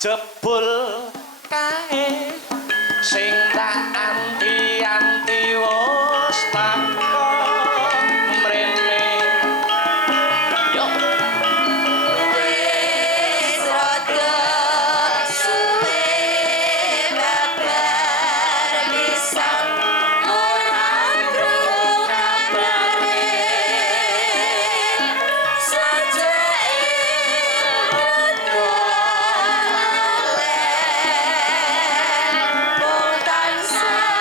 jebul kae sing tak anti-anti wis teko mrene yo wis rada suwe babar pisan ora krungu kabare sajake mung tansah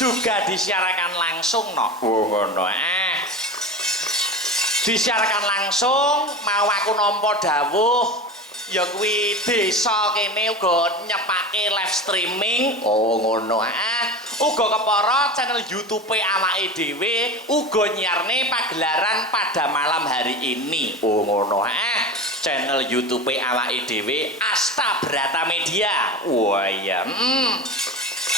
juga disiarkan langsung no. Oh ngono. Disiarkan langsung mau aku nampa dawuh ya kuwi desa kene uga nyepake live streaming. Oh ngono. Uga kepara channel YouTube awake dhewe uga nyiarne pagelaran pada malam hari ini. Oh ngono. Channel YouTube awake dhewe Asta Brata Media. Wah iya.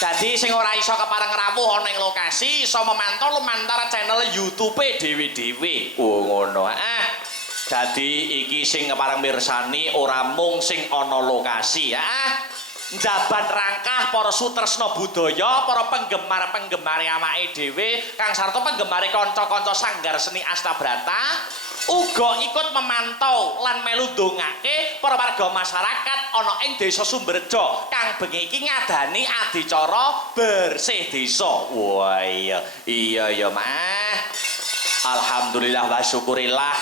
Jadi sing ora iso kepareng rawuh ana ing lokasi iso memantau lumantar channel YouTube dhewe-dhewe. Oh ngono. Jadi iki sing kepareng mirsani ora mung sing ana lokasi, njaban rangkah para sutresna budaya, para penggemar-penggemar awake dhewe, kang sarta penggemar kanca-kanca sanggar seni Asta Brata uga ikut memantau lan melu ndongake para warga masyarakat ana ing Desa Sumberjo kang bengi iki ngadani adicara bersih desa. Wah iya ya Mah. Alhamdulillah wa syukurillah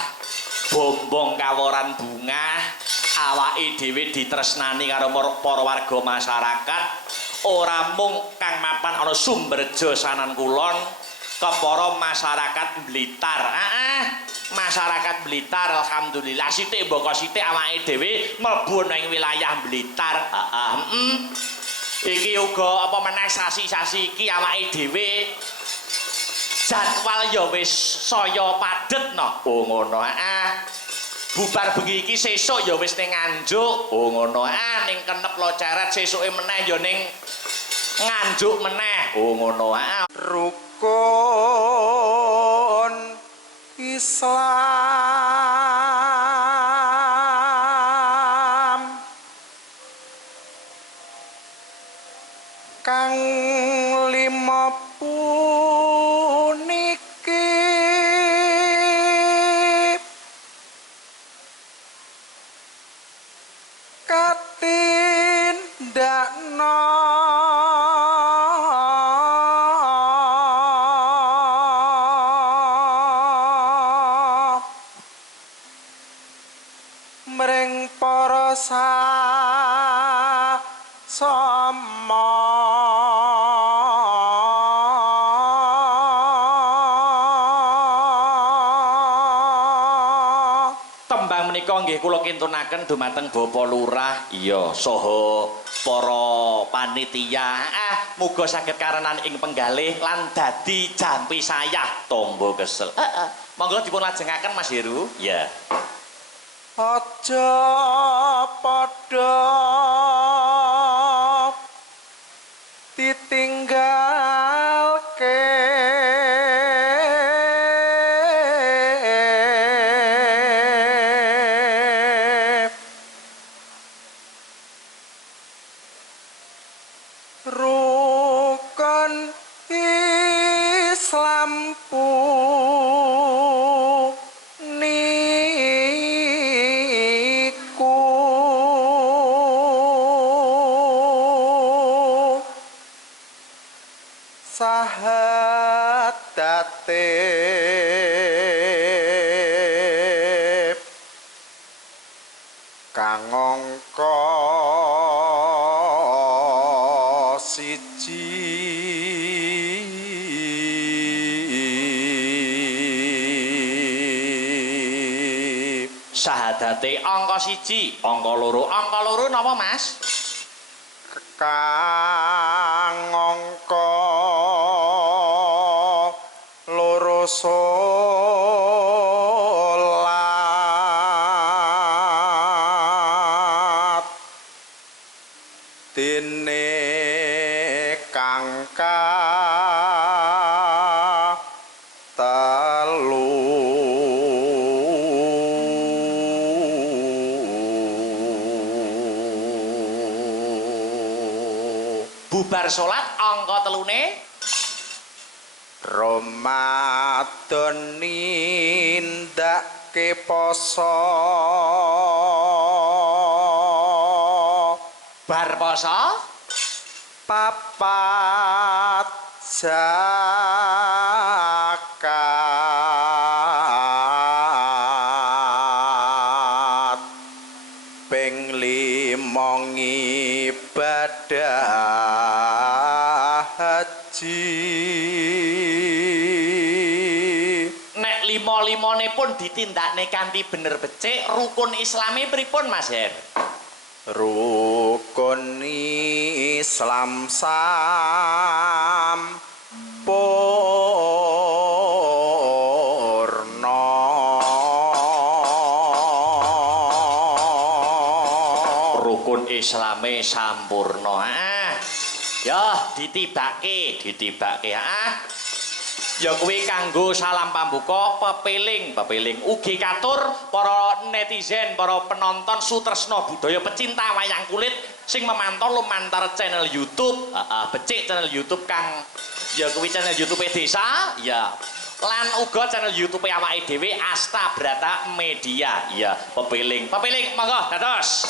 bombong kaworan bunga awake dhewe ditresnani karo para warga masyarakat ora mung kang mapan ana Sumberjo Sanan Kulon kepara masyarakat Blitar. Masyarakat Blitar alhamdulillah sithik mboko sithik awake dhewe mlebu nang wilayah Blitar. Iki uga apa meneh sasi-sasi iki awake dhewe jadwal ya wis saya padhet no. Oh ngono. Bubar bengi iki sesuk ya wis ning Nganjuk. Oh ngono. Ning Kenep Loceret sesuke meneh ya ning Nganjuk meneh. Oh ngono. Rukun Islam kang lima puniki katindakna mring para sasama tembang menika nggih kula kintunaken dumateng Bapak Lurah iya saha para panitia muga saged karenan ing penggalih lan dadi jampi sayah tombo kesel. Monggo dipun lajengaken Mas Heru. Ya. Aja padha ditinggalke rukun Islam sahadate kang angka siji sahadate angka siji angka loro napa Mas kang angka loro salat dene kang telu bubar salat angka telune Ramadan nindake poso bar poso papat zakat ping 5 ibadah haji ngaji. Nek lima-limane pun ditindakne kanthi bener becik, rukun Islami pripun Mas Her? Rukun Islam sampurna. Rukun Islame sampurna. Ya ditibake. Ya kuwi kanggo salam pambuka pepeling. Ugi katur para netizen, para penonton sutresna budaya pecinta wayang kulit sing memantau lumantar channel YouTube, becik channel YouTube kang ya kuwi channel YouTube Desa, ya. Lan uga channel YouTube awake dhewe Asta Brata Media. Ya, pepeling monggo dados.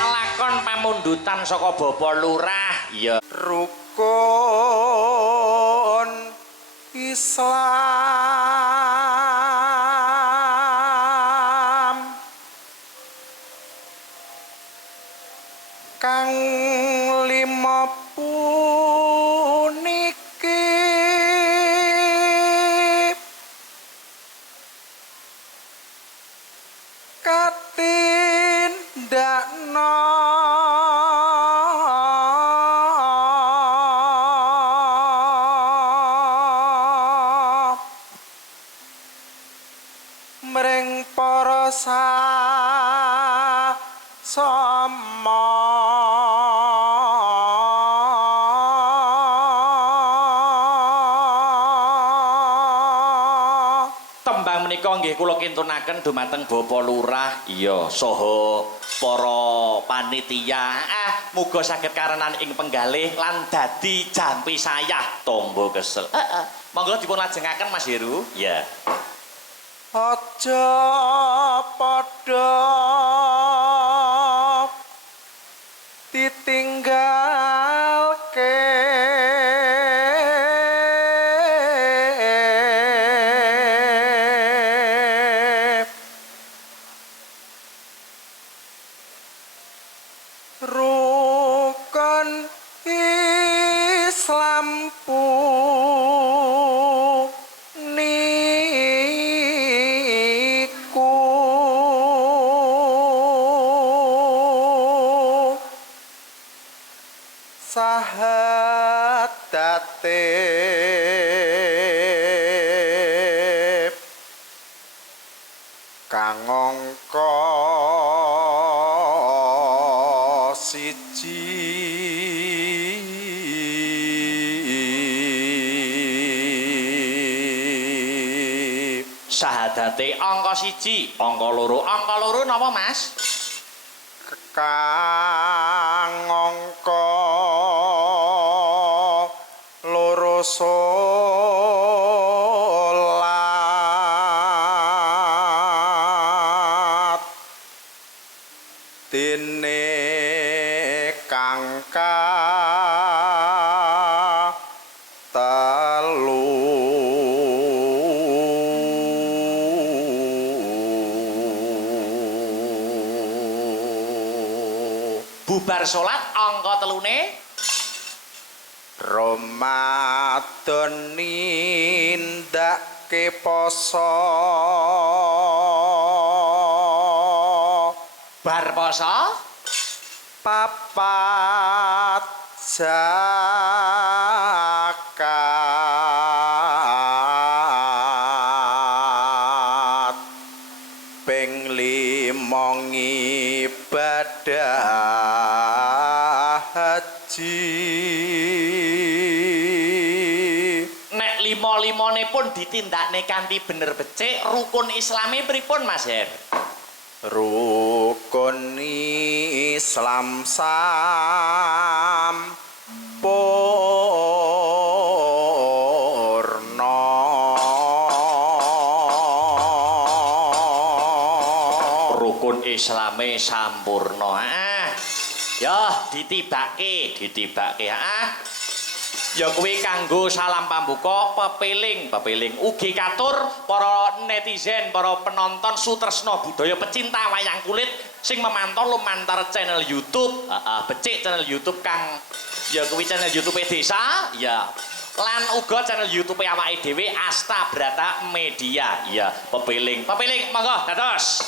Lakon pamundutan saka Bapak Lurah. Ya. Rukun Islam kang lima puniki katindakna mring para sasama Tembang menika nggih kula kintunaken dumateng Bapak Lurah iya saha para panitia muga saged karenan ing penggalih lan dadi jampi sayah tombo kesel. Monggo dipun lajengaken Mas Heru. Ya. aja padha ditinggalke rukun Islam niku sahadate kang angka Sahadate angka 1, angka 2, angka 2 napa Mas? kang angka 2 salat dene kang telu Bubar salat angka 3ne Ramadan nindake poso bar poso papat zakat ping 5 ibadah haji nek 5-5ne pun ditindakne kanthi bener becik rukun islame pripun Mas Her? Rukun Islam sampurna Rukun Islame sampurna ya ditibake ya kuwi kanggo salam pambuka pepeling ugi katur para netizen para penonton sutresna budaya pecinta wayang kulit sing memantau lumantar channel YouTube becik channel YouTube kang ya kuwi channel YouTube desa ya lan uga channel YouTube awake dhewe Asta Brata Media ya pepeling monggo dados.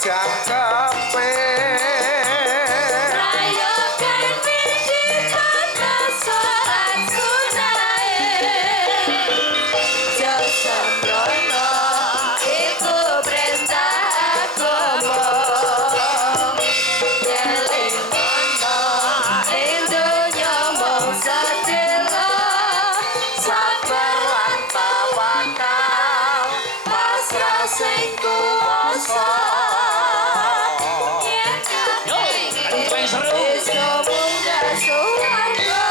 jangkepe Rayokan pendidikan sorat sunae Jauh sembrono iku perintah agama Eling mono ing donya mung sedelo Sabar lan tawakal pasrah sing kuwasa Yo, kenceng seru. Besok munggah suwarga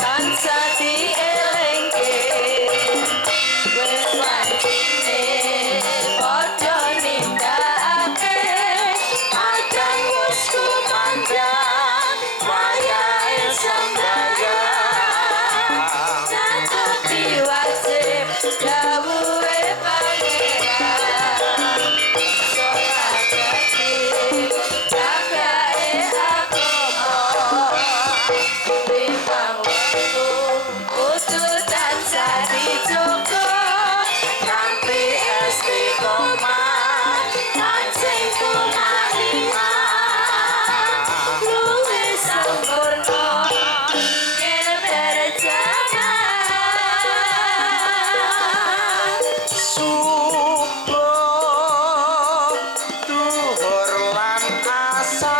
tansah dielingke wis wajine padha nindakake kadang wis kumandhang wayahe sembahyang tapi wajib dawuhe pangeran sholat dadi jagae agama Bintang waktu kudu tansah dijogo kanthi istiqomah lan sing tumainah luwih sampurna kene berjalan subuh duhur lan asar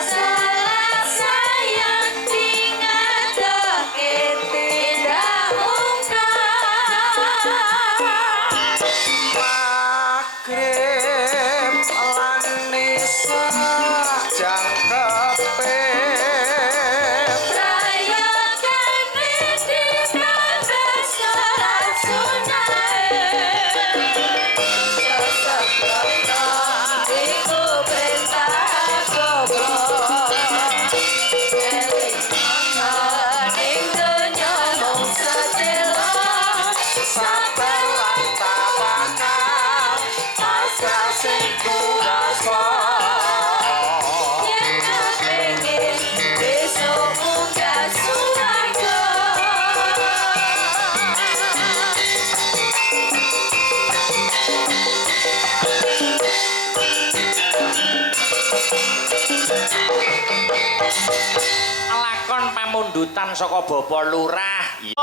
salah sayang dingadoke tindak mungkar magrib lan nisa jangkepe Rayakan pendidikan bersorat sunae Jauh sembrono iku perintah agama Eling mono ing donya mung sedelo sabar lan tawakal pasrah sing kuwasa Yen kepengin besok munggah suwarga Lakon pamundutan saka Bapak Lurah